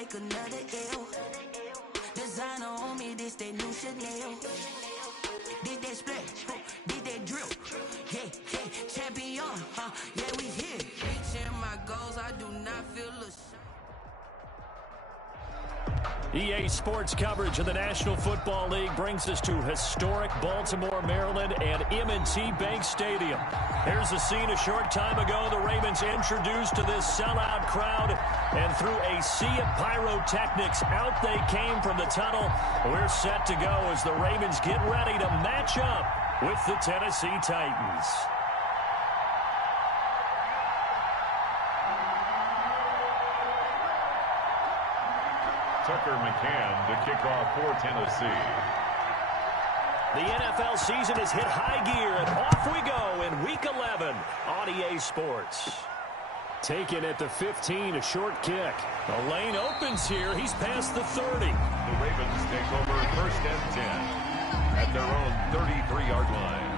take another L. Designer on me, this they new Chanel. Did they split? Did they drill? Yeah, yeah, champion, yeah, we here. Reaching my goals, I do not feel a EA Sports coverage of the National Football League brings us to historic Baltimore, Maryland, and M&T Bank Stadium. Here's the scene a short time ago. The Ravens introduced to this sellout crowd, and through a sea of pyrotechnics, out they came from the tunnel. We're set to go as the Ravens get ready to match up with the Tennessee Titans. Tucker McCann to kick off for Tennessee. The NFL season has hit high gear, and off we go in Week 11 on EA Sports. Taken at the 15, a short kick. The lane opens here. He's past the 30. The Ravens take over 1st and 10 at their own 33-yard line.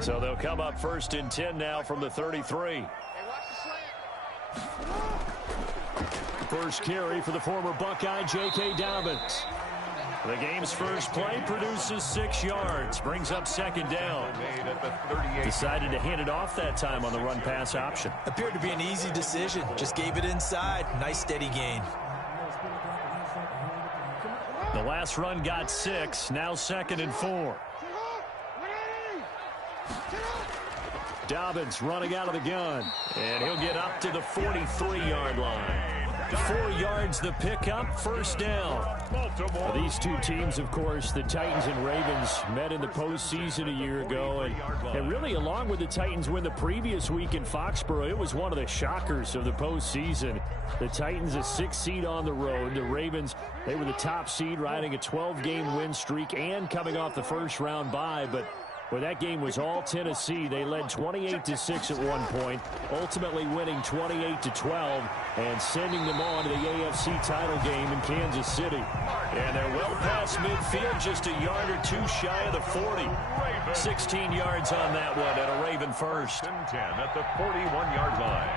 So they'll come up 1st and 10 now from the 33. First carry for the former Buckeye, J.K. Dobbins. The game's first play produces 6 yards, brings up 2nd down. Decided to hand it off that time on the run-pass option. Appeared to be an easy decision. Just gave it inside. Nice steady gain. The last run got 6, now 2nd and 4. Dobbins running out of the gun, and he'll get up to the 43-yard line. 4 yards the pickup, 1st down. These two teams, of course, the Titans and Ravens, met in the postseason a year ago. And really, along with the Titans win the previous week in Foxborough, it was one of the shockers of the postseason. The Titans, a 6th seed on the road. The Ravens, they were the top seed, riding a 12-game win streak and coming off the first-round bye. But where that game was all Tennessee, they led 28-6 at one point, ultimately winning 28-12 and sending them on to the AFC title game in Kansas City. And they're well past midfield, just a yard or two shy of the 40. 16 yards on that one, and a Raven first. 10 at the 41-yard line.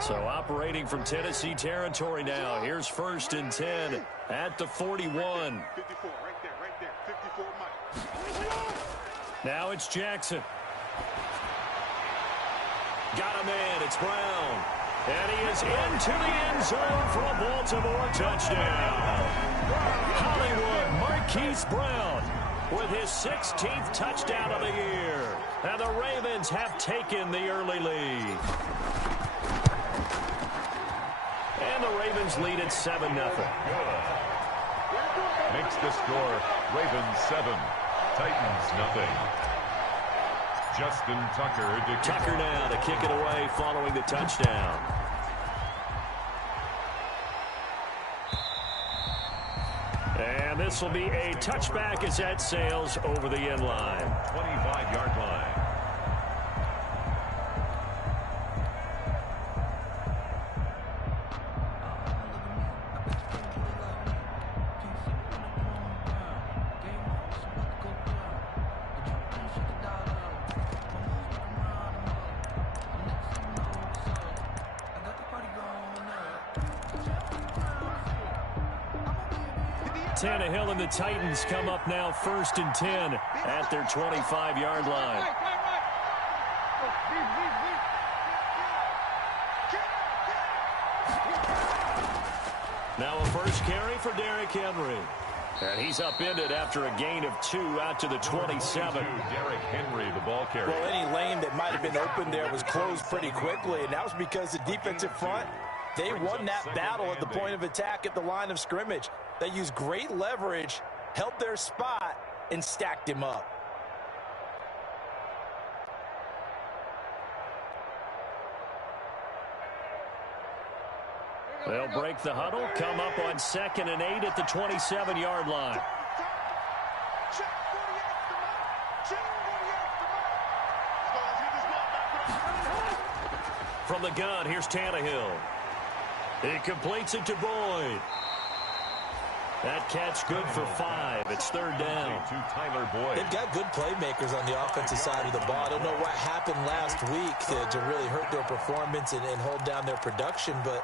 So operating from Tennessee territory now. Here's 1st and 10 at the 41. Now it's Jackson. Got a man. It's Brown. And he is into the end zone for a Baltimore touchdown. Hollywood Marquise Brown with his 16th touchdown of the year. And the Ravens have taken the early lead. And the Ravens lead at 7-0. Makes the score Ravens 7, Titans nothing. Justin Tucker now to kick it away following the touchdown. this will be a touchback as that sails over the end line. 25-yard line. Tannehill and the Titans come up now 1st and 10 at their 25-yard line. Now a first carry for Derrick Henry. And he's upended after a gain of 2 out to the 27. Derrick Henry, the ball carrier. Well, any lane that might have been open there was closed pretty quickly, and that was because the defensive front, they won that battle at the point of attack at the line of scrimmage. They used great leverage, held their spot, and stacked him up. They'll break the huddle, come up on 2nd and 8 at the 27-yard line. From the gun, here's Tannehill. He completes it to Boyd. That catch good for 5. It's 3rd down. To Tyler Boyd. They've got good playmakers on the offensive side of the ball. I don't know what happened last week to really hurt their performance and hold down their production, but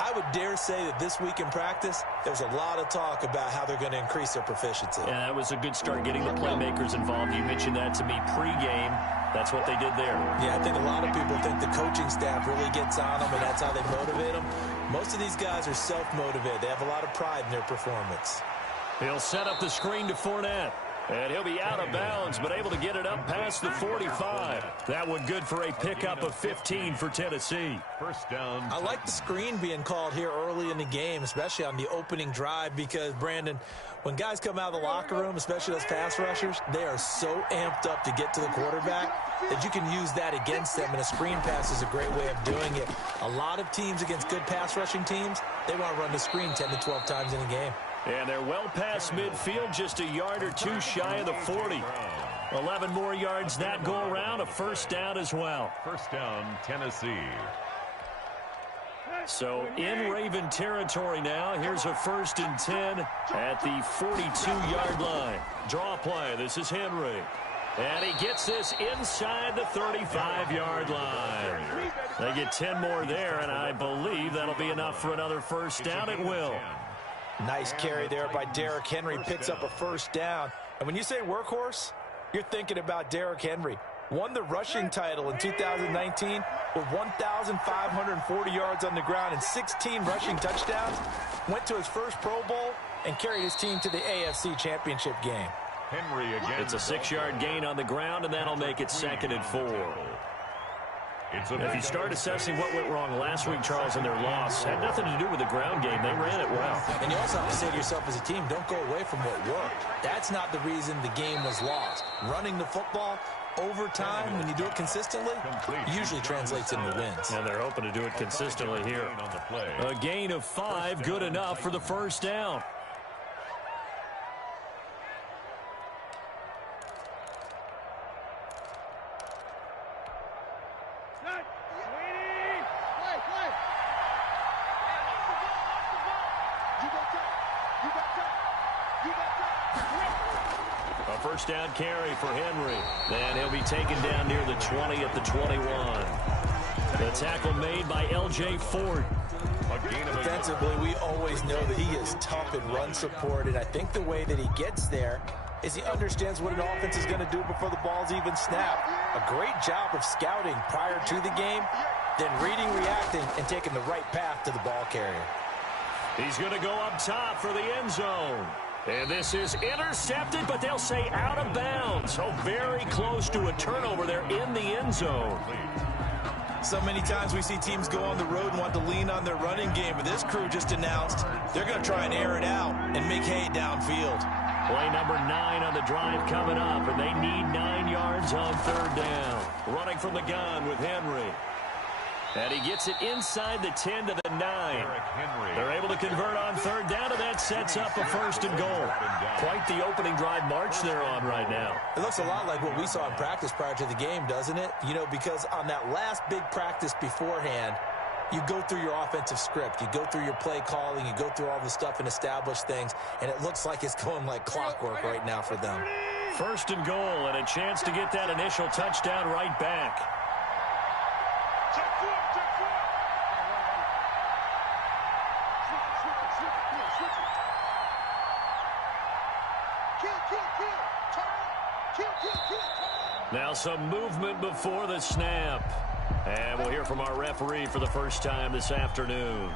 I would dare say that this week in practice, there's a lot of talk about how they're going to increase their proficiency. Yeah, that was a good start getting the playmakers involved. You mentioned that to me pregame. That's what they did there. Yeah, I think a lot of people think the coaching staff really gets on them, and that's how they motivate them. Most of these guys are self-motivated. They have a lot of pride in their performance. He'll set up the screen to Fournette. And he'll be out of bounds, but able to get it up past the 45. That one good for a pickup of 15 for Tennessee. First down. I like the screen being called here early in the game, especially on the opening drive, because, Brandon, when guys come out of the locker room, especially those pass rushers, they are so amped up to get to the quarterback that you can use that against them, and a screen pass is a great way of doing it. A lot of teams against good pass rushing teams, they want to run the screen 10 to 12 times in a game. And they're well past midfield, just a yard or two shy of the 40. 11 more yards that go around, a first down as well. First down, Tennessee. So in Raven territory now. Here's a 1st and 10 at the 42-yard line. Draw play. This is Henry. And he gets this inside the 35-yard line. They get 10 more there, and I believe that'll be enough for another first down. It will. Nice carry there by Derrick Henry. Picks up a first down. And when you say workhorse, you're thinking about Derrick Henry. Won the rushing title in 2019 with 1,540 yards on the ground and 16 rushing touchdowns. Went to his first Pro Bowl and carried his team to the AFC Championship game. Henry again. It's a 6-yard gain on the ground, and that'll make it 2nd and 4. If you start assessing what went wrong last week, Charles, in their loss, had nothing to do with the ground game. They ran it well. And you also have to say to yourself as a team, don't go away from what worked. That's not the reason the game was lost. Running the football over time, when you do it consistently, usually translates into wins. And they're hoping to do it consistently here. A gain of 5, good enough for the first down. First down carry for Henry. Then he'll be taken down near the 20 at the 21. The tackle made by L.J. Ford. Defensively, we always know that he is tough in run support, and I think the way that he gets there is he understands what an offense is going to do before the ball's even snapped. A great job of scouting prior to the game, then reading, reacting, and taking the right path to the ball carrier. He's going to go up top for the end zone. And this is intercepted, but they'll say out of bounds. So very close to a turnover there in the end zone. So many times we see teams go on the road and want to lean on their running game, but this crew just announced they're going to try and air it out and make hay downfield. Play number 9 on the drive coming up, and they need 9 yards on 3rd down. Running from the gun with Henry. And he gets it inside the 10 to the 9. They're able to convert on third down, and that sets up a 1st and goal. Quite the opening drive march they're on right now. It looks a lot like what we saw in practice prior to the game, doesn't it? You know, because on that last big practice beforehand, you go through your offensive script. You go through your play calling. You go through all the stuff and establish things, and it looks like it's going like clockwork right now for them. 1st and goal, and a chance to get that initial touchdown right back. Now some movement before the snap. And we'll hear from our referee for the first time this afternoon.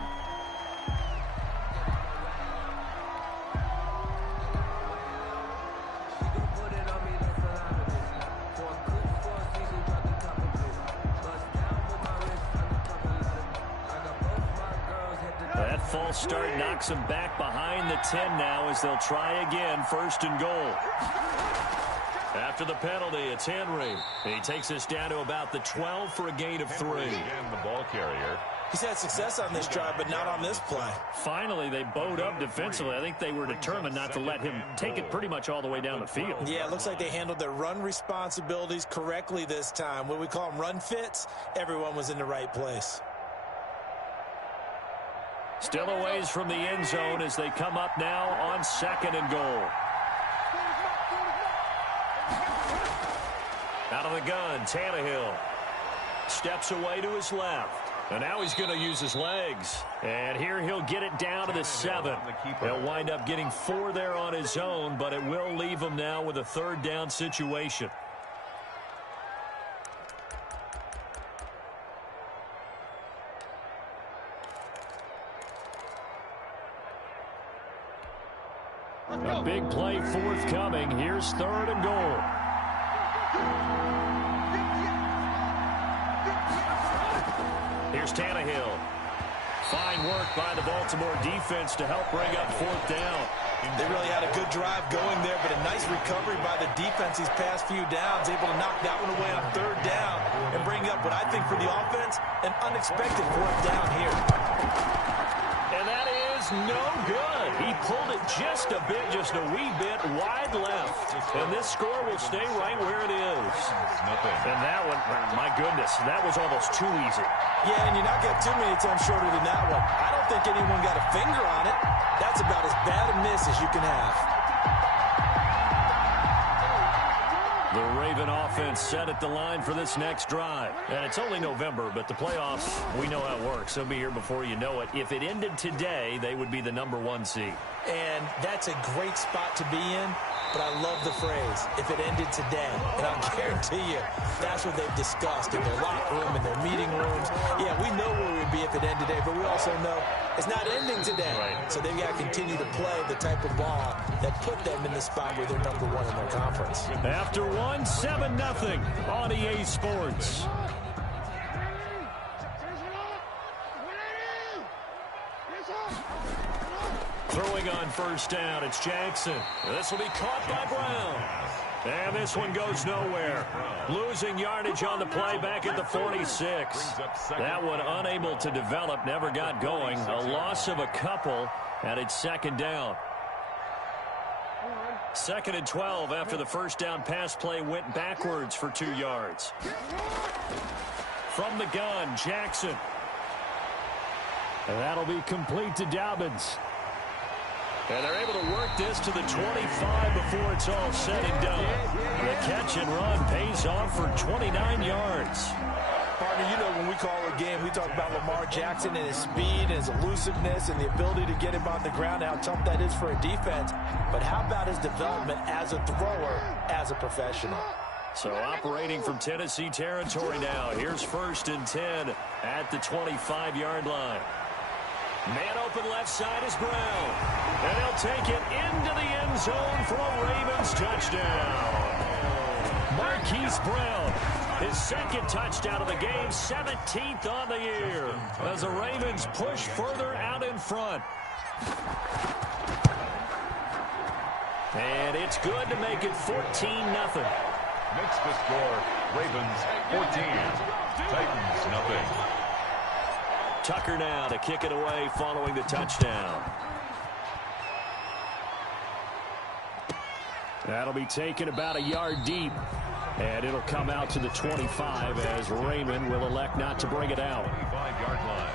That false start knocks them back behind the 10 now as they'll try again. 1st and goal. After the penalty, it's Henry. He takes us down to about the 12 for a gain of 3. And the ball carrier. He's had success on this drive, but not on this play. Finally, they bowed up defensively. I think they were determined not to let him take it pretty much all the way down the field. Yeah, it looks like they handled their run responsibilities correctly this time. What we call them run fits, everyone was in the right place. Still a ways from the end zone as they come up now on 2nd and goal. Out of the gun, Tannehill steps away to his left. And now he's going to use his legs. And here he'll get it down to the 7. He'll wind up getting 4 there on his own, but it will leave him now with a 3rd down situation. A big play forthcoming. Here's 3rd and goal. Here's Tannehill. Fine work by the Baltimore defense to help bring up 4th down. They really had a good drive going there, but a nice recovery by the defense these past few downs, able to knock that one away on 3rd down and bring up what I think for the offense, an unexpected 4th down here. And that is no good. He pulled it just a bit, just a wee bit wide left. And this score will stay right where it is. And that one, my goodness, that was almost too easy. Yeah, and you're not getting too many times shorter than that one. I don't think anyone got a finger on it. That's about as bad a miss as you can have. The Raven offense set at the line for this next drive. And it's only November, but the playoffs, we know how it works. They'll be here before you know it. If it ended today, they would be the #1 seed. And that's a great spot to be in, but I love the phrase, if it ended today. And I'll guarantee you, that's what they've discussed in their locker room, in their meeting rooms. Yeah, we know where we'd be if it ended today, but we also know it's not ending today. Right. So they've got to continue to play the type of ball that put them in the spot where they're #1 in their conference. After 1, 7-0 on EA Sports. Throwing on 1st down, it's Jackson. This will be caught by Brown. And this one goes nowhere. Losing yardage on the play back at the 46. That one unable to develop, never got going. A loss of a couple, and it's 2nd down. 2nd and 12 after the 1st down pass play went backwards for 2 yards. From the gun, Jackson. And that'll be complete to Dobbins. And they're able to work this to the 25 before it's all said and done. The catch and run pays off for 29 yards. Partner, you know when we call a game, we talk about Lamar Jackson and his speed and his elusiveness and the ability to get him on the ground, how tough that is for a defense. But how about his development as a thrower, as a professional? So operating from Tennessee territory now. Here's 1st and 10 at the 25-yard line. Man open left side is Brown. And he'll take it into the end zone for a Ravens touchdown. Marquise Brown, his 2nd touchdown of the game, 17th on the year, as the Ravens push further out in front. And it's good to make it 14-0. Makes the score Ravens 14, Titans 0. Tucker now to kick it away following the touchdown. That'll be taken about a yard deep. And it'll come out to the 25 as Raymond will elect not to bring it out. 25-yard line.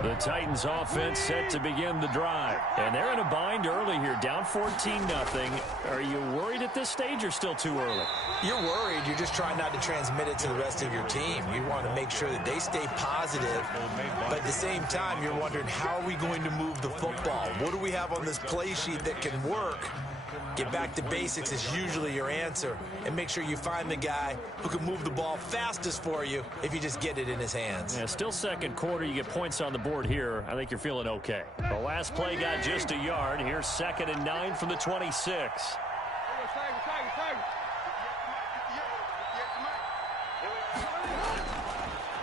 The Titans offense set to begin the drive. And they're in a bind early here, down 14-0. Are you worried at this stage or still too early? You're worried. You're just trying not to transmit it to the rest of your team. You want to make sure that they stay positive. But at the same time, you're wondering, how are we going to move the football? What do we have on this play sheet that can work? Get back to basics is usually your answer. And make sure you find the guy who can move the ball fastest for you if you just get it in his hands. Yeah, still second quarter. You get points on the board here. I think you're feeling okay. The last play got just a yard. Here's 2nd and 9 from the 26.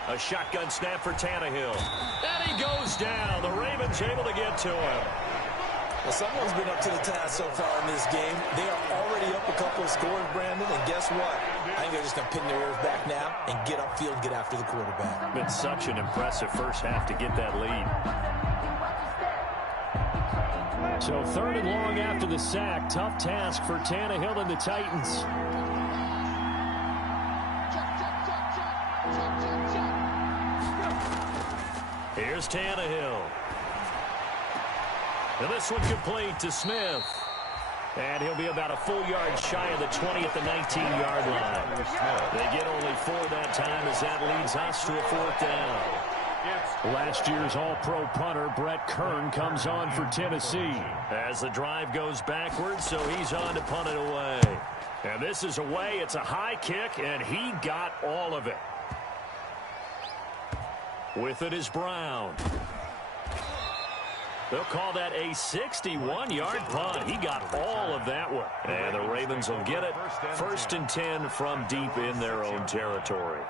A shotgun snap for Tannehill. And he goes down. The Ravens able to get to him. Well, someone's been up to the task so far in this game. They are already up a couple of scores, Brandon, and guess what? I think they're just going to pin their ears back now and get upfield and get after the quarterback. Been such an impressive first half to get that lead. So 3rd and long after the sack. Tough task for Tannehill and the Titans. Here's Tannehill. And this one complete to Smith. And he'll be about a full yard shy of the 20 at the 19-yard line. They get only 4 that time as that leads us to a 4th down. Last year's All-Pro punter Brett Kern comes on for Tennessee as the drive goes backwards, so he's on to punt it away. And this is away. It's a high kick, and he got all of it. With it is Brown. They'll call that a 61-yard punt. He got all of that one. And the Ravens will get it. 1st and 10 from deep in their own territory.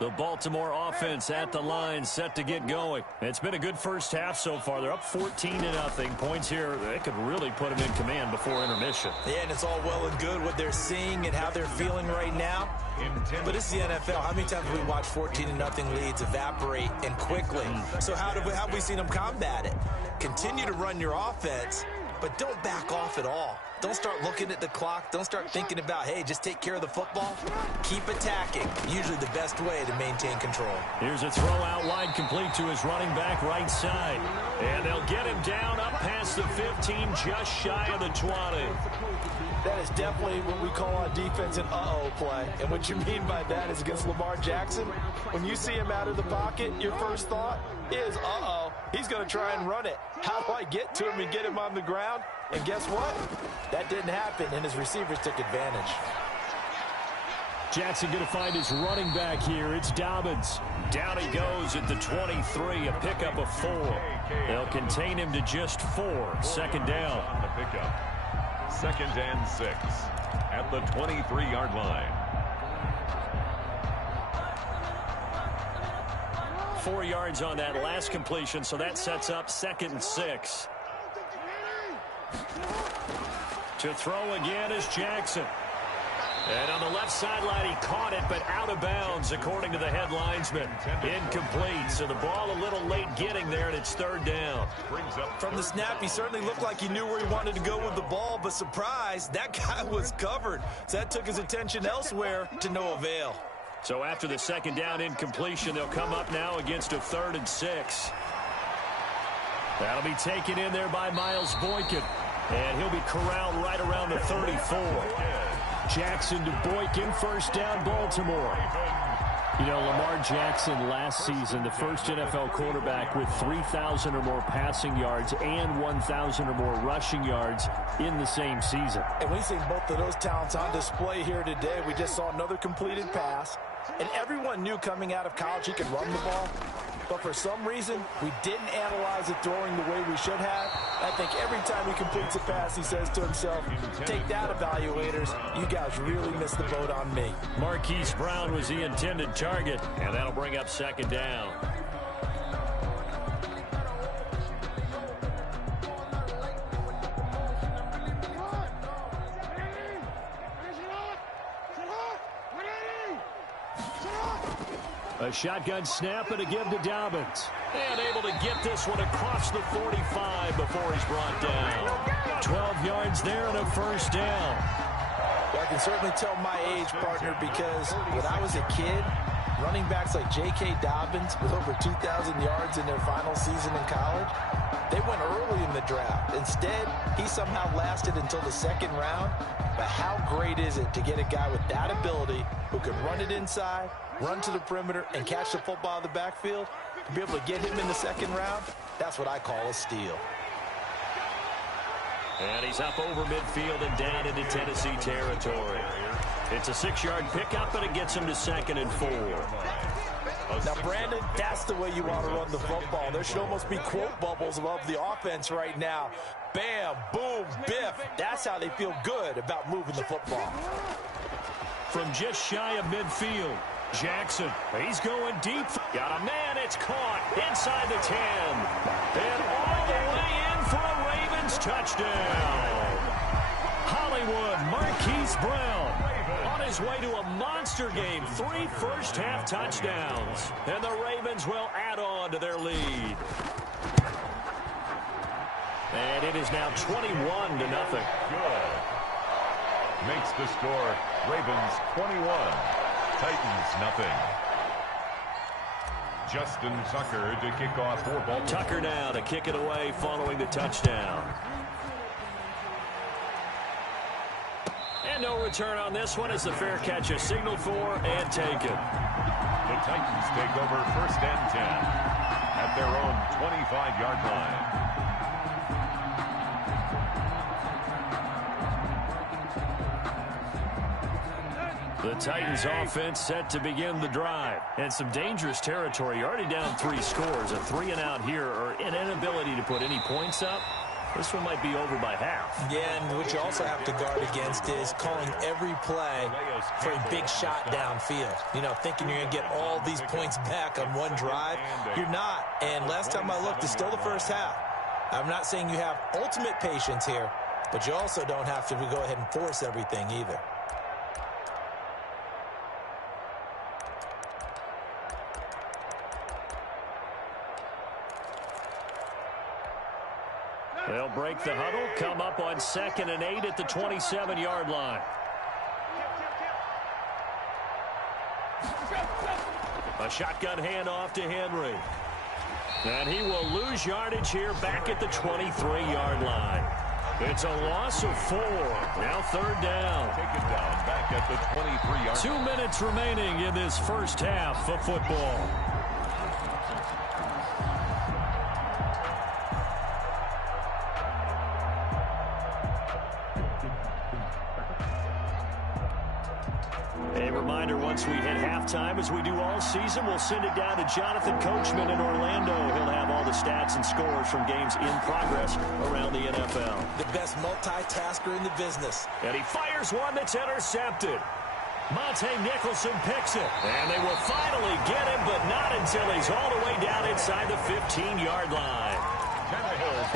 The Baltimore offense at the line, set to get going. It's been a good first half so far. They're up 14-0. Points here, they could really put them in command before intermission. Yeah, and it's all well and good what they're seeing and how they're feeling right now. But it's the NFL. How many times have we watched 14-0 leads evaporate and quickly? So how have we seen them combat it? Continue to run your offense, but don't back off at all. Don't start looking at the clock. Don't start thinking about, hey, just take care of the football. Keep attacking. Usually the best way to maintain control. Here's a throw out wide complete to his running back right side. And they'll get him down up past the 15, just shy of the 20. That is definitely what we call on defense an uh-oh play. And what you mean by that is against Lamar Jackson, when you see him out of the pocket, your first thought is, uh-oh, he's going to try and run it. How do I get to him and get him on the ground? And guess what? That didn't happen, and his receivers took advantage. Jackson going to find his running back here. It's Dobbins. Down he goes at the 23, a pickup of 4. They'll contain him to just 4. 2nd down. The pickup. 2nd and 6 at the 23-yard line. 4 yards on that last completion, so that sets up 2nd and 6. To throw again is Jackson. And on the left sideline, he caught it, but out of bounds, according to the head linesman. Incomplete, so the ball a little late getting there, and it's 3rd down. From the snap, he certainly looked like he knew where he wanted to go with the ball, but surprise, that guy was covered. So that took his attention elsewhere to no avail. So after the 2nd down incompletion, they'll come up now against a 3rd and 6. That'll be taken in there by Miles Boykin. And he'll be corralled right around the 34. Jackson to Boykin, 1st down, Baltimore. You know, Lamar Jackson last season, the first NFL quarterback with 3,000 or more passing yards and 1,000 or more rushing yards in the same season. And we've seen both of those talents on display here today. We just saw another completed pass. And everyone knew coming out of college he could run the ball. But for some reason, we didn't analyze it throwing the way we should have. I think every time he completes a pass, he says to himself, take that, evaluators. You guys really missed the boat on me. Marquise Brown was the intended target, and that'll bring up second down. A shotgun snap and a give to Dobbins. And able to get this one across the 45 before he's brought down. 12 yards there and a first down. Well, I can certainly tell my age, partner, because when I was a kid, running backs like J.K. Dobbins with over 2,000 yards in their final season in college, they went early in the draft. Instead, he somehow lasted until the second round. But how great is it to get a guy with that ability who can run it inside, run to the perimeter, and catch the football in the backfield? To be able to get him in the second round, that's what I call a steal. And he's up over midfield and down into Tennessee territory. It's a 6-yard pickup, and it gets him to 2nd and 4. Now, Brandon, that's the way you want to run the football. There should almost be quote bubbles above the offense right now. Bam, boom, biff. That's how they feel good about moving the football. From just shy of midfield, Jackson, he's going deep. Got a man, it's caught inside the 10. And all the way in for a Ravens touchdown. Hollywood, Marquise Brown on his way to a monster game. 3 first-half touchdowns. And the Ravens will add on to their lead. And it is now 21-0. Good. Makes the score Ravens 21, Titans nothing. Justin Tucker to kick off for Baltimore. Tucker now to kick it away following the touchdown. And no return on this one as the fair catch is signaled for and taken. The Titans take over 1st and 10 at their own 25-yard line. The Titans offense set to begin the drive. And some dangerous territory. You're already down 3 scores. A 3-and-out here or an inability to put any points up. This one might be over by half. Yeah, and what you also have to guard against is calling every play for a big shot downfield. You know, thinking you're going to get all these points back on one drive. You're not. And last time I looked, it's still the first half. I'm not saying you have ultimate patience here, but you also don't have to go ahead and force everything either. They'll break the huddle, come up on 2nd and 8 at the 27-yard line. A shotgun handoff to Henry. And he will lose yardage here back at the 23-yard line. It's a loss of 4. Now 3rd down. Taken down back at the 23-yard. 2 minutes remaining in this first half of football. A reminder, once we hit halftime, as we do all season, we'll send it down to Jonathan Coachman in Orlando. He'll have all the stats and scores from games in progress around the NFL. The best multitasker in the business. And he fires one that's intercepted. Monte Nicholson picks it. And they will finally get him, but not until he's all the way down inside the 15-yard line.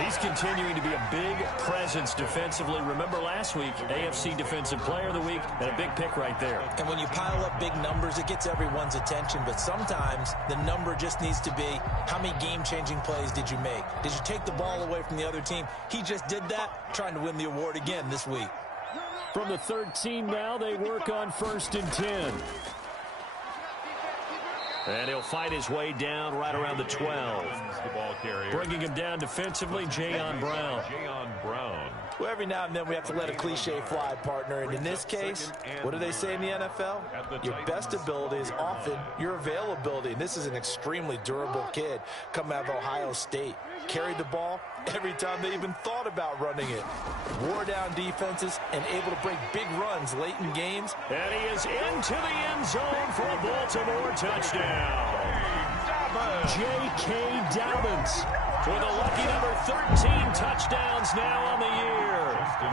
He's continuing to be a big presence defensively. Remember last week, AFC Defensive Player of the Week, and a big pick right there. And when you pile up big numbers, it gets everyone's attention. But sometimes the number just needs to be, how many game-changing plays did you make? Did you take the ball away from the other team? He just did that, trying to win the award again this week. From the 13 now, they work on 1st and 10. And he'll fight his way down right around the 12. The ball carrier. Bringing him down defensively, Jayon Brown. Jayon Brown. Well, every now and then we have to let a cliche fly, partner. And in this case, what do they say in the NFL? Your best ability is often your availability. And this is an extremely durable kid coming out of Ohio State. Carried the ball every time they even thought about running it. Wore down defenses and able to break big runs late in games. And he is into the end zone for a Baltimore touchdown. J.K. Dobbins with a lucky number 13 touchdowns now on the year.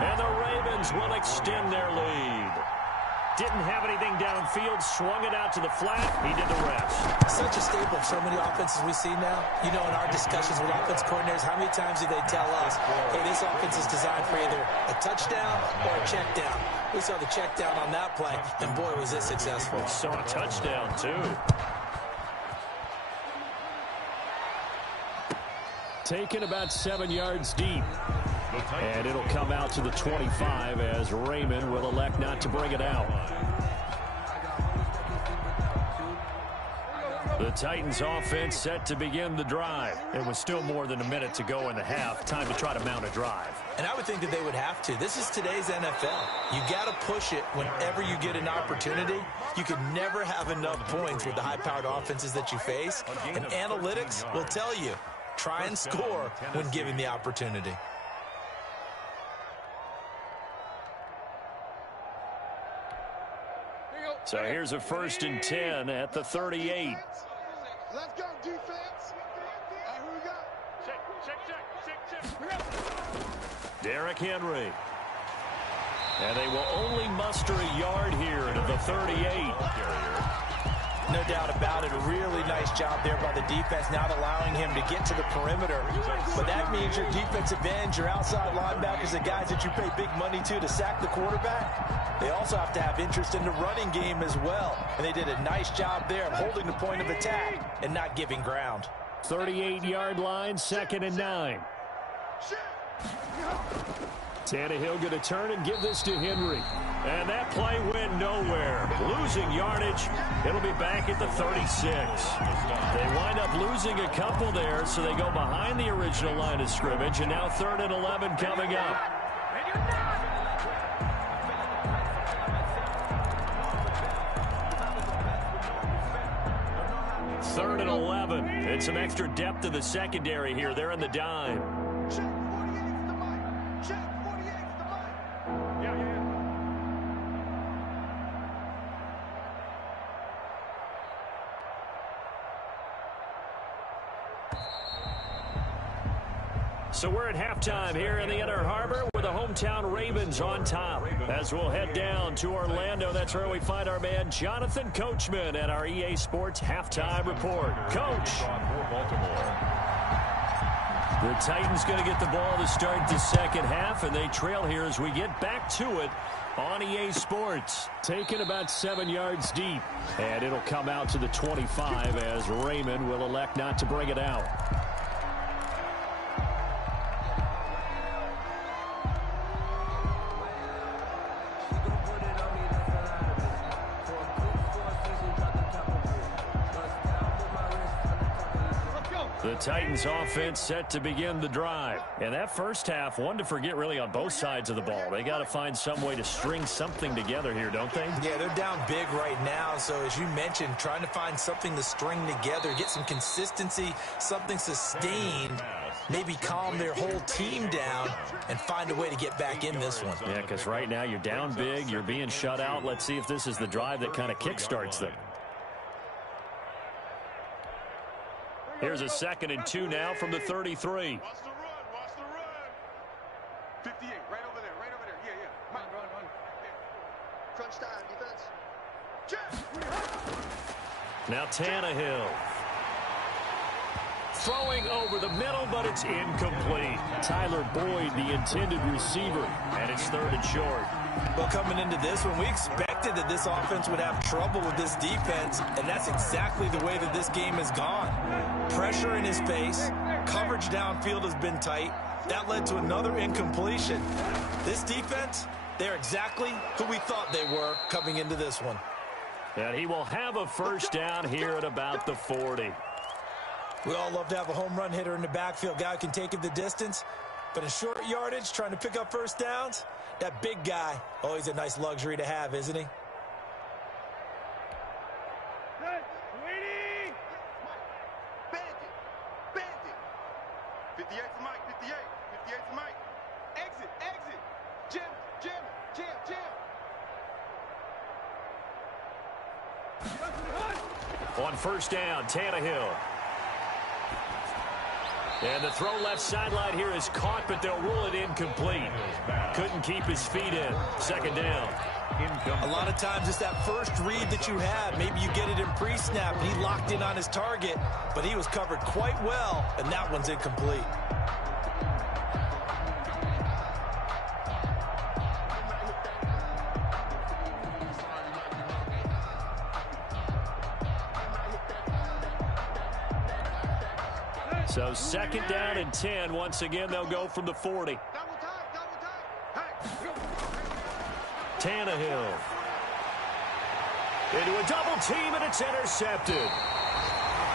And the Ravens will extend their lead. Didn't have anything downfield, swung it out to the flat. He did the rest. Such a staple of so many offenses we see now. You know, in our discussions with offense coordinators, how many times do they tell us, hey, this offense is designed for either a touchdown or a check down. We saw the check down on that play, and boy, was it successful. We saw a touchdown, too. Taken about 7 yards deep. And it'll come out to the 25 as Raymond will elect not to bring it out. The Titans offense set to begin the drive. It was still more than a minute to go in the half. Time to try to mount a drive. And I would think that they would have to. This is today's NFL. You got to push it whenever you get an opportunity. You can never have enough points with the high-powered offenses that you face. And analytics will tell you, try and score when given the opportunity. So here's a 1st and 10 at the 38. Let's go, defense. Here we go. Check. Derrick Henry. And they will only muster a yard here to the 38. No doubt about it. A really nice job there by the defense, not allowing him to get to the perimeter. But that means your defensive ends, your outside linebackers, the guys that you pay big money to sack the quarterback, they also have to have interest in the running game as well. And they did a nice job there of holding the point of attack and not giving ground. 38-yard line, 2nd and 9. Tannehill going to turn and give this to Henry. And that play went nowhere. Losing yardage. It'll be back at the 36. They wind up losing a couple there, so they go behind the original line of scrimmage. And now 3rd and 11 coming up. Third and 11. And some extra depth to the secondary here. They're in the dime. So we're at halftime here in the Inner Harbor with the hometown Ravens on top. As we'll head down to Orlando, that's where we find our man Jonathan Coachman at our EA Sports Halftime Report. Coach. The Titans going to get the ball to start the second half, and they trail here as we get back to it on EA Sports. Taken about 7 yards deep, and it'll come out to the 25 as Raymond will elect not to bring it out. The Titans offense set to begin the drive. And that first half, one to forget really on both sides of the ball. They got to find some way to string something together here, don't they? Yeah, they're down big right now. So as you mentioned, trying to find something to string together, get some consistency, something sustained, maybe calm their whole team down and find a way to get back in this one. Yeah, because right now you're down big, you're being shut out. Let's see if this is the drive that kind of kickstarts them. Here's a 2nd and 2 now from the 33. Watch the run. 58, right over there. Yeah. Run. Crunch time, defense. Now Tannehill. Throwing over the middle, but it's incomplete. Tyler Boyd, the intended receiver, and it's 3rd and short. Well, coming into this one, we expected that this offense would have trouble with this defense, and that's exactly the way that this game has gone. Pressure in his face, coverage downfield has been tight. That led to another incompletion. This defense, they're exactly who we thought they were coming into this one. And he will have a first down here at about the 40. We all love to have a home run hitter in the backfield, guy who can take it the distance. But in short yardage, trying to pick up first downs, that big guy, always a nice luxury to have, isn't he? Bandit. 58 for Mike, 58 for Mike. Exit. Jim. On first down, Tannehill. And the throw left sideline here is caught, but they'll rule it incomplete. Couldn't keep his feet in. Second down. A lot of times it's that first read that you have. Maybe you get it in pre-snap, and he locked in on his target, but he was covered quite well, and that one's incomplete. So second down and 10. Once again, they'll go from the 40. Tannehill. Into a double team, and it's intercepted.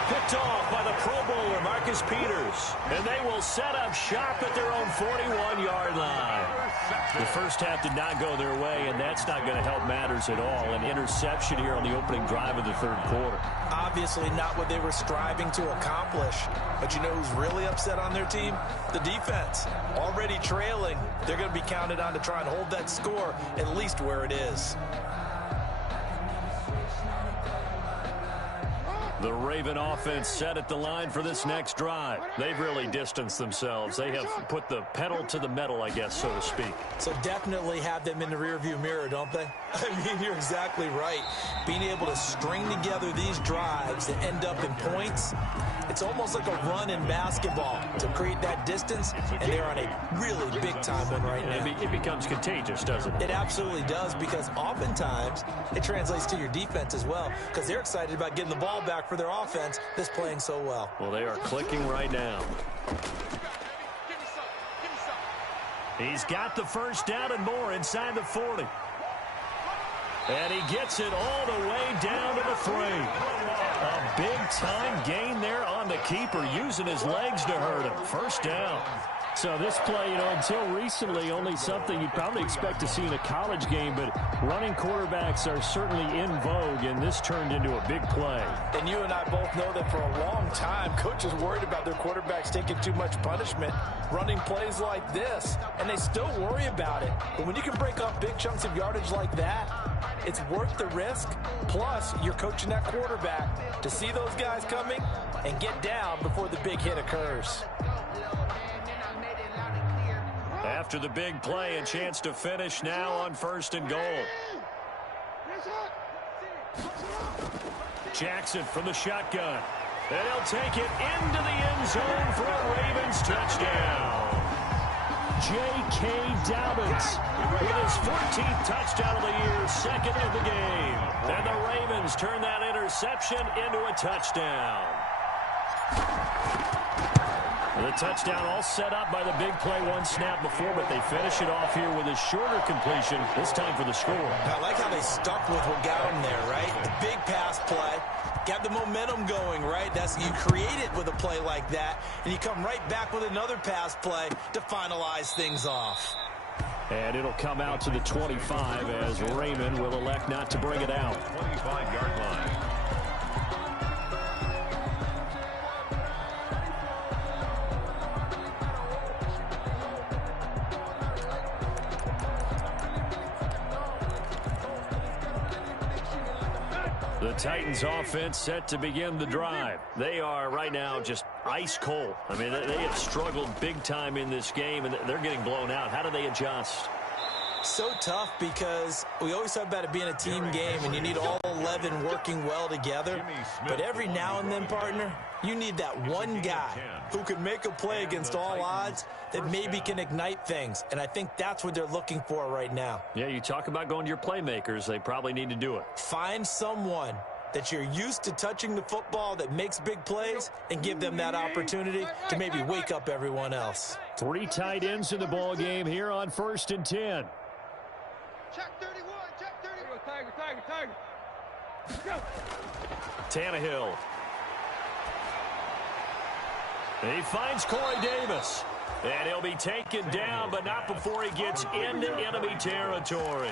Picked off by the Pro Bowler, Marcus Peters. And they will set up shop at their own 41-yard line. The first half did not go their way, and that's not going to help matters at all. An interception here on the opening drive of the third quarter. Obviously not what they were striving to accomplish. But you know who's really upset on their team? The defense. Already trailing. They're going to be counted on to try and hold that score at least where it is. The Raven offense set at the line for this next drive. They've really distanced themselves. They have put the pedal to the metal, I guess, so to speak. So definitely have them in the rearview mirror, don't they? I mean, you're exactly right. Being able to string together these drives that end up in points, it's almost like a run in basketball to create that distance, and they're on a really big-time one right now. It becomes contagious, doesn't it? It absolutely does, because oftentimes it translates to your defense as well, because they're excited about getting the ball back for their offense that's playing so well. Well, they are clicking right now. He's got the first down and more inside the 40. And he gets it all the way down to the 3. A big-time gain there on the keeper, using his legs to hurt him. First down. So this play, until recently, only something you'd probably expect to see in a college game, but running quarterbacks are certainly in vogue, and this turned into a big play. And you and I both know that for a long time, coaches worried about their quarterbacks taking too much punishment, running plays like this, and they still worry about it. But when you can break up big chunks of yardage like that, it's worth the risk. Plus, you're coaching that quarterback to see those guys coming and get down before the big hit occurs. After the big play, a chance to finish now on 1st and goal. Jackson from the shotgun. And he'll take it into the end zone for a Ravens touchdown. J.K. Dobbins with his 14th touchdown of the year, second of the game. And the Ravens turn that interception into a touchdown. The touchdown all set up by the big play one snap before, but they finish it off here with a shorter completion, this time for the score. I like how they stuck with what got them there, right? The big pass play, got the momentum going, right? You create it with a play like that, and you come right back with another pass play to finalize things off. And it'll come out to the 25 as Raymond will elect not to bring it out. 25-yard line. The Titans offense set to begin the drive. They are right now just ice cold. I mean, they have struggled big time in this game, and they're getting blown out. How do they adjust? So tough, because we always talk about it being a team game, and you need all 11 working well together. But every now and then, partner, you need that one guy who can make a play against all odds that maybe can ignite things. And I think that's what they're looking for right now. Yeah, you talk about going to your playmakers. They probably need to do it. Find someone that you're used to touching the football that makes big plays and give them that opportunity to maybe wake up everyone else. 3 tight ends in the ball game here on 1st and 10. Check 31, check 31. Tiger. Go. Tannehill. He finds Corey Davis. And he'll be taken down, but not before he gets into enemy territory.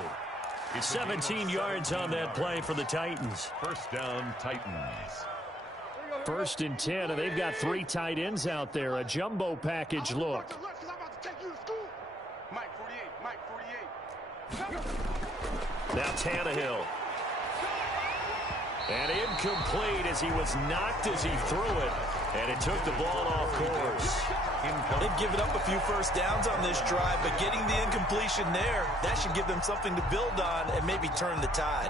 17 yards on that play for the Titans. First down, Titans. 1st and 10, and they've got 3 tight ends out there. A jumbo package look. Now Tannehill. And incomplete as he was knocked as he threw it. And it took the ball off course. They've given up a few first downs on this drive, but getting the incompletion there, that should give them something to build on and maybe turn the tide.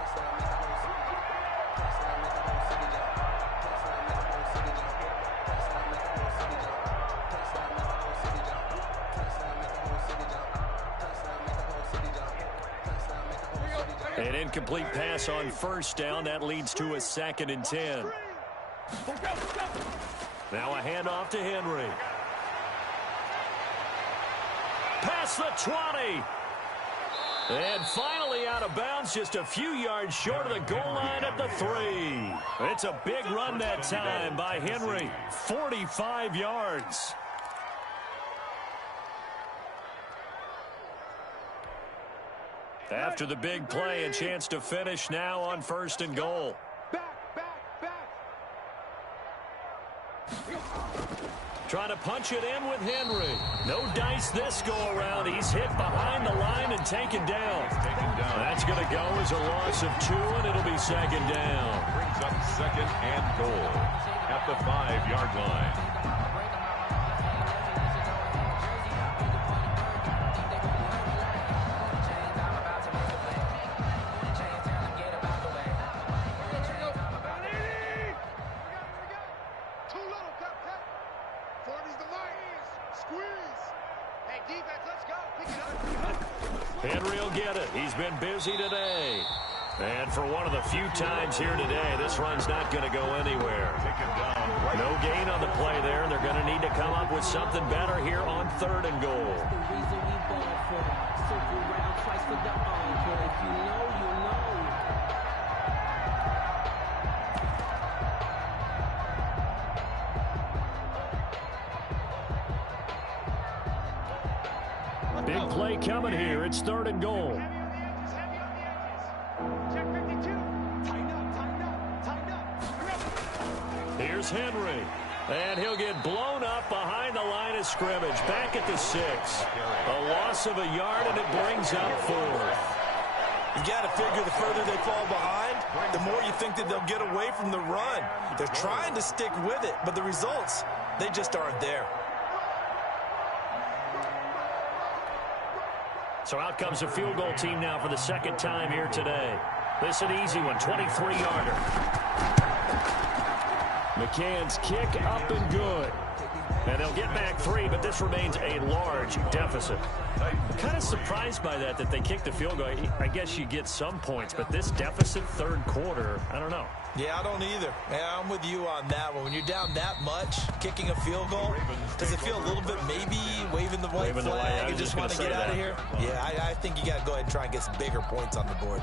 An incomplete pass on first down. That leads to a 2nd and 10. Now a handoff to Henry. Past the 20. And finally out of bounds, just a few yards short of the goal line at the 3. It's a big run that time by Henry. 45 yards. After the big play, a chance to finish now on 1st and goal. Trying to punch it in with Henry. No dice this go-around. He's hit behind the line and taken down. That's going to go as a loss of 2, and it'll be 2nd down. Brings up 2nd and goal at the 5-yard line. Henry will get it. He's been busy today. And for one of the few times here today, this run's not going to go anywhere. No gain on the play there. They're going to need to come up with something better here on 3rd and goal. Big play coming here. It's 3rd and goal. Here's Henry. And he'll get blown up behind the line of scrimmage. Back at the 6. A loss of a yard, and it brings up 4th. You got to figure the further they fall behind, the more you think that they'll get away from the run. They're trying to stick with it, but the results, they just aren't there. So out comes a field goal team now for the 2nd time here today. This an easy one, 23-yarder. McCann's kick up and good. And they'll get back 3, but this remains a large deficit. I'm kind of surprised by that they kicked the field goal. I guess you get some points, but this deficit 3rd quarter, I don't know. Yeah, I don't either. Yeah, I'm with you on that one. When you're down that much, kicking a field goal, does it feel a little bit maybe waving the white flag and just want to get out of here? Yeah, I think you got to go ahead and try and get some bigger points on the board.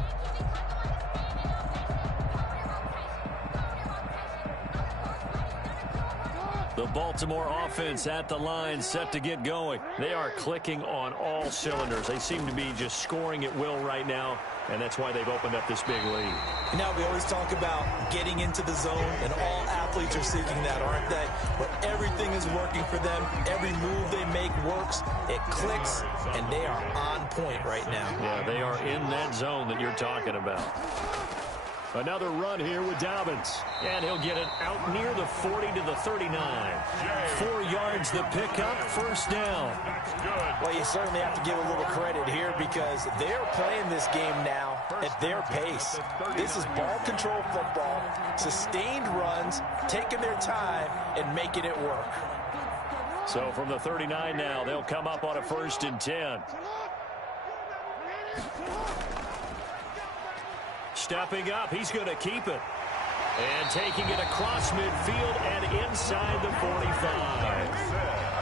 The Baltimore offense at the line, set to get going. They are clicking on all cylinders. They seem to be just scoring at will right now, and that's why they've opened up this big lead. You know, we always talk about getting into the zone, and all athletes are seeking that, aren't they? But everything is working for them. Every move they make works. It clicks, and they are on point right now. Yeah, they are in that zone that you're talking about. Another run here with Dobbins. And he'll get it out near the 40 to the 39. 4 yards the pickup, 1st down. Well, you certainly have to give a little credit here because they're playing this game now at their pace. This is ball control football, sustained runs, taking their time, and making it work. So from the 39 now, they'll come up on a 1st and 10. Stepping up, he's going to keep it. And taking it across midfield and inside the 45.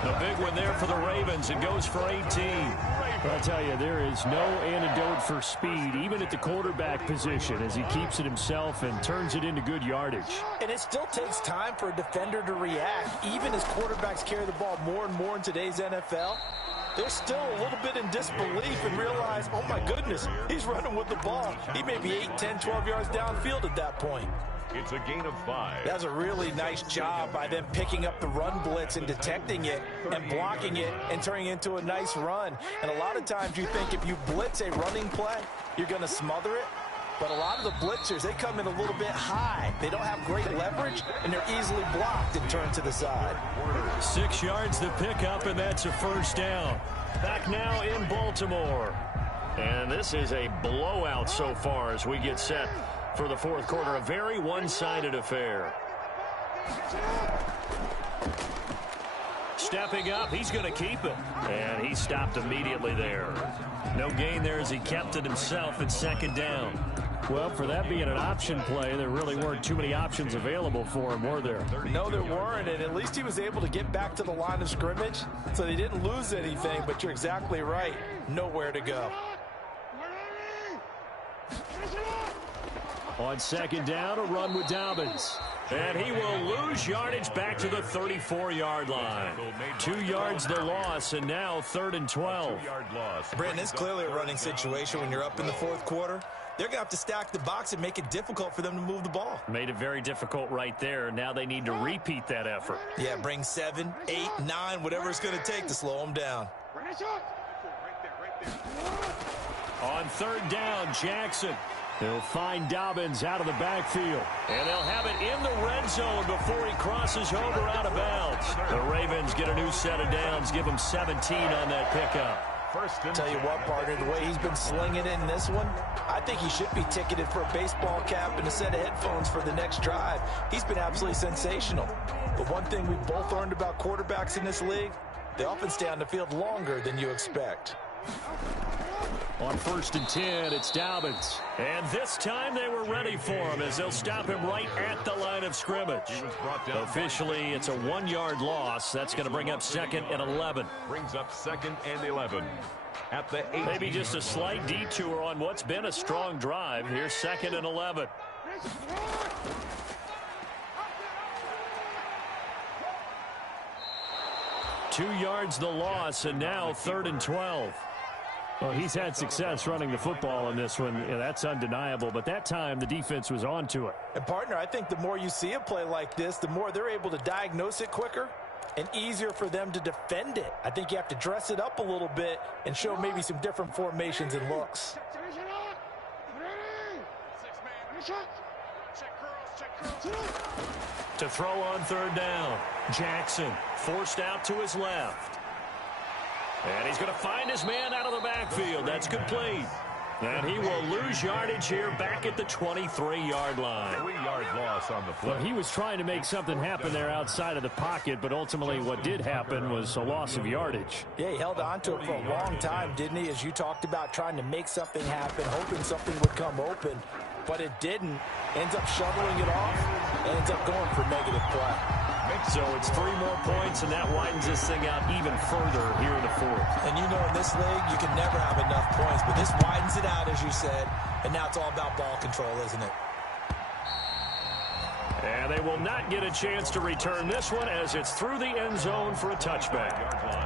A big one there for the Ravens. It goes for 18. I'll tell you, there is no antidote for speed, even at the quarterback position, as he keeps it himself and turns it into good yardage. And it still takes time for a defender to react, even as quarterbacks carry the ball more and more in today's NFL. They're still a little bit in disbelief and realize, oh my goodness, he's running with the ball. He may be 8, 10, 12 yards downfield at that point. It's a gain of 5. That's a really nice job by them picking up the run blitz and detecting it and blocking it and turning it into a nice run. And a lot of times you think if you blitz a running play, you're going to smother it. But a lot of the blitzers, they come in a little bit high. They don't have great leverage, and they're easily blocked and turned to the side. 6 yards the pickup, and that's a first down. Back now in Baltimore. And this is a blowout so far as we get set for the fourth quarter. A very one-sided affair. Stepping up, he's going to keep it. And he stopped immediately there. No gain there as he kept it himself at second down. Well, for that being an option play, there really weren't too many options available for him, were there? No, there weren't, and at least he was able to get back to the line of scrimmage, so they didn't lose anything, but you're exactly right. Nowhere to go. On second down, a run with Dobbins. And he will lose yardage back to the 34-yard line. 2 yards the loss, and now 3rd and 12. Brandon, it's clearly a running situation when you're up in the fourth quarter. They're going to have to stack the box and make it difficult for them to move the ball. Made it very difficult right there. Now they need to repeat that effort. Yeah, bring 7, 8, 9, whatever it's going to take to slow them down. On 3rd down, Jackson. They'll find Dobbins out of the backfield. And they'll have it in the red zone before he crosses over out of bounds. The Ravens get a new set of downs, give him 17 on that pickup. Tell you what, partner, the way he's been slinging it in this one, I think he should be ticketed for a baseball cap and a set of headphones for the next drive. He's been absolutely sensational. But one thing we've both learned about quarterbacks in this league, they often stay on the field longer than you expect. On 1st and 10, it's Dobbins. And this time they were ready for him as they'll stop him right at the line of scrimmage. Officially, it's a 1-yard loss. That's going to bring up 2nd and 11. Brings up 2nd and 11. At the 8. Maybe just a slight detour on what's been a strong drive. Here's 2nd and 11. Two yards the loss, and now 3rd and 12. Well, he's had success running the football in this one. Yeah, that's undeniable. But that time, the defense was on to it. And, partner, I think the more you see a play like this, the more they're able to diagnose it quicker and easier for them to defend it. I think you have to dress it up a little bit and show maybe some different formations and looks. To throw on 3rd down, Jackson forced out to his left. And he's going to find his man out of the backfield. That's complete. And he will lose yardage here back at the 23-yard line. 3-yard loss on the play. Well, he was trying to make something happen there outside of the pocket, but ultimately what did happen was a loss of yardage. Yeah, he held on to it for a long time, didn't he? As you talked about, trying to make something happen, hoping something would come open, but it didn't. Ends up shoveling it off, ends up going for negative play. So it's 3 more points, and that widens this thing out even further here in the fourth. And you know, in this league, you can never have enough points, but this widens it out, as you said, and now it's all about ball control, isn't it? And they will not get a chance to return this one as it's through the end zone for a touchback.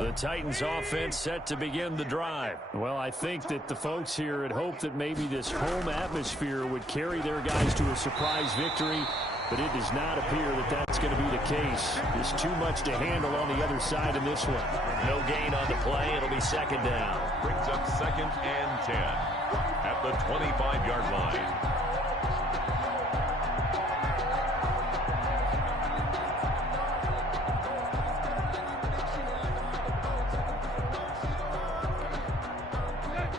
The Titans offense set to begin the drive. Well, I think that the folks here had hoped that maybe this home atmosphere would carry their guys to a surprise victory, but it does not appear that that's going to be the case. There's too much to handle on the other side in this one. No gain on the play. It'll be 2nd down. Brings up 2nd and 10 at the 25-yard line.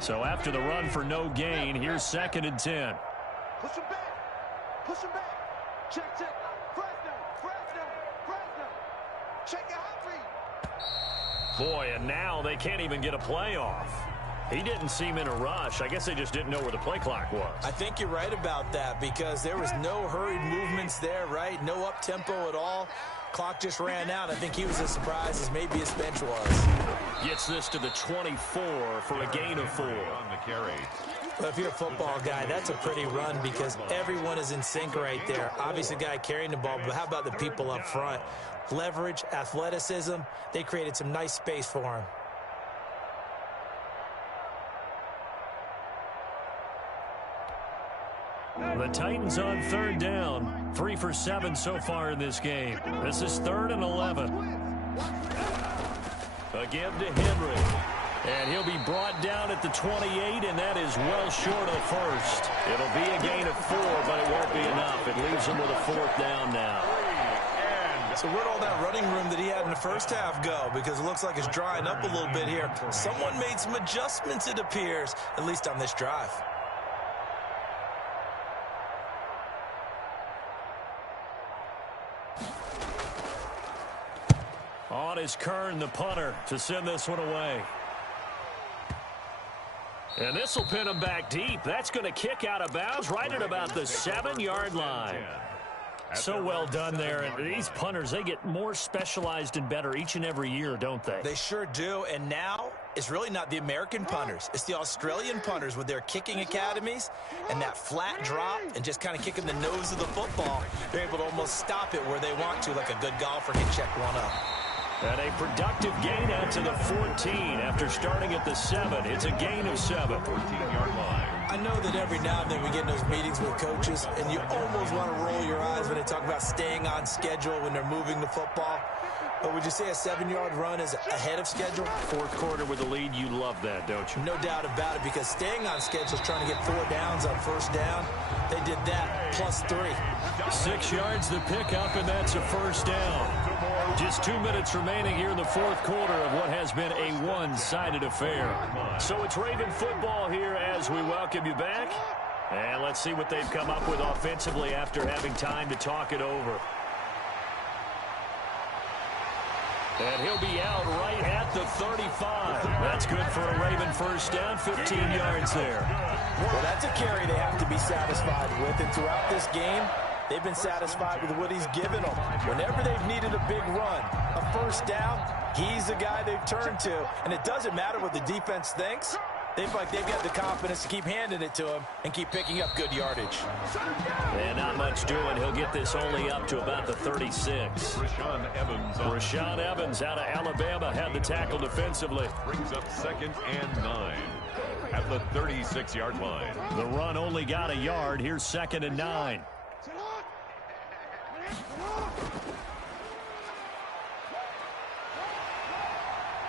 So after the run for no gain, here's 2nd and 10. Push him back. Push him back. Check, check. Fresno. Check it out, Boy, and now they can't even get a play off. He didn't seem in a rush. I guess they just didn't know where the play clock was. I think you're right about that because there was no hurried movements there, right? No up-tempo at all. Clock just ran out. I think he was as surprised as maybe his bench was. Gets this to the 24 for a gain of 4. On the carry. Well, if you're a football guy, that's a pretty run because everyone is in sync right there. Obviously, the guy carrying the ball, but how about the people up front? Leverage, athleticism, they created some nice space for him. The Titans on third down. 3 for 7 so far in this game. This is 3rd and 11. Again to Henry. And he'll be brought down at the 28, and that is well short of first. It'll be a gain of 4, but it won't be enough. It leaves him with a 4th down now. So where'd all that running room that he had in the first half go? Because it looks like it's drying up a little bit here. Someone made some adjustments, it appears, at least on this drive. On is Kern, the punter, to send this one away. And this will pin him back deep. That's going to kick out of bounds right at about the 7-yard line. So well done there. And these punters, they get more specialized and better each and every year, don't they? They sure do. And now it's really not the American punters. It's the Australian punters with their kicking academies and that flat drop and just kind of kicking the nose of the football. They're able to almost stop it where they want to, like a good golfer can check one up. And a productive gain out to the 14 after starting at the 7. It's a gain of 7. 14-yard line. I know that every now and then we get in those meetings with coaches, and you almost want to roll your eyes when they talk about staying on schedule when they're moving the football. But would you say a 7-yard run is ahead of schedule? Fourth quarter with the lead, you love that, don't you? No doubt about it, because staying on schedule is trying to get 4 downs on first down. They did that, plus 3. 6 yards the pickup, and that's a first down. Just 2 minutes remaining here in the fourth quarter of what has been a one-sided affair. So it's Raven football here as we welcome you back. And let's see what they've come up with offensively after having time to talk it over. And he'll be out right at the 35. That's good for a Raven first down, 15 yards there. Well, that's a carry they have to be satisfied with. And throughout this game, they've been satisfied with what he's given them. Whenever they've needed a big run, a first down, he's the guy they've turned to. And it doesn't matter what the defense thinks. They feel like they've got the confidence to keep handing it to him and keep picking up good yardage. And not much doing. He'll get this only up to about the 36. Rashaan Evans out of Alabama had the tackle defensively. Brings up 2nd and 9 at the 36-yard line. The run only got a yard. Here's 2nd and 9.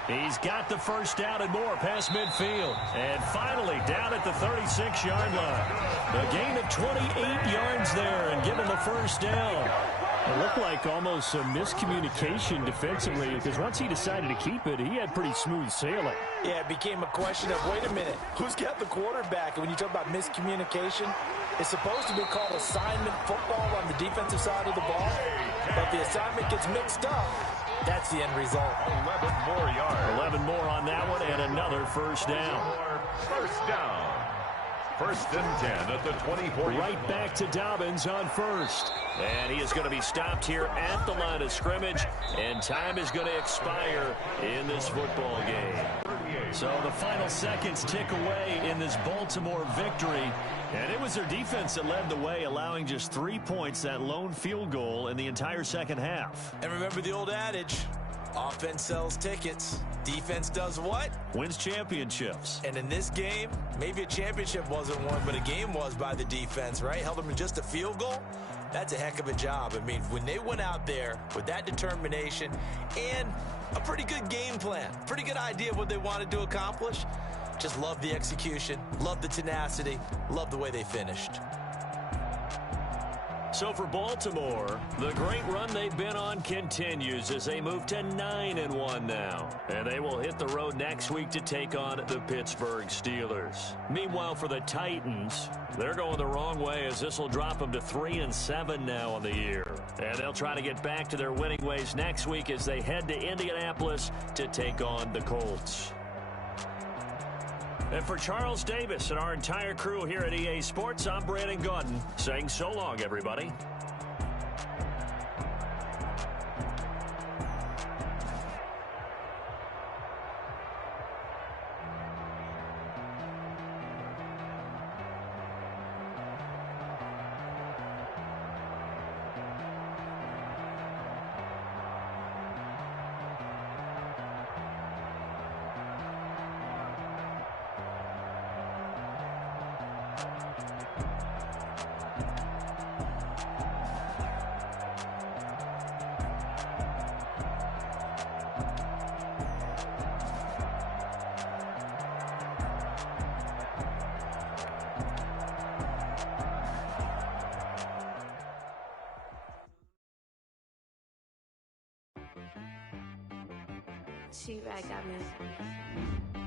He's got the first down and more past midfield. And finally down at the 36-yard line. A gain of 28 yards there and give him a first down. It looked like almost a miscommunication defensively because once he decided to keep it, he had pretty smooth sailing. Yeah, it became a question of, wait a minute, who's got the quarterback? And when you talk about miscommunication, it's supposed to be called assignment football on the defensive side of the ball. But if the assignment gets mixed up, that's the end result. 11 more yards. 11 more on that one and another first down. First down. 1st and 10 at the 24. Right back to Dobbins on first. And he is going to be stopped here at the line of scrimmage. And time is going to expire in this football game. So the final seconds tick away in this Baltimore victory. And it was their defense that led the way, allowing just 3 points, that lone field goal in the entire second half. And remember the old adage, offense sells tickets. Defense does what? Wins championships. And in this game, maybe a championship wasn't won, but a game was by the defense, right? Held them in just a field goal. That's a heck of a job. I mean, when they went out there with that determination and a pretty good game plan, pretty good idea of what they wanted to accomplish, just love the execution, love the tenacity, love the way they finished. So for Baltimore, the great run they've been on continues as they move to 9-1 now. And they will hit the road next week to take on the Pittsburgh Steelers. Meanwhile, for the Titans, they're going the wrong way as this will drop them to 3-7 now on the year. And they'll try to get back to their winning ways next week as they head to Indianapolis to take on the Colts. And for Charles Davis and our entire crew here at EA Sports, I'm Brandon Gaudin saying so long, everybody. She right got me.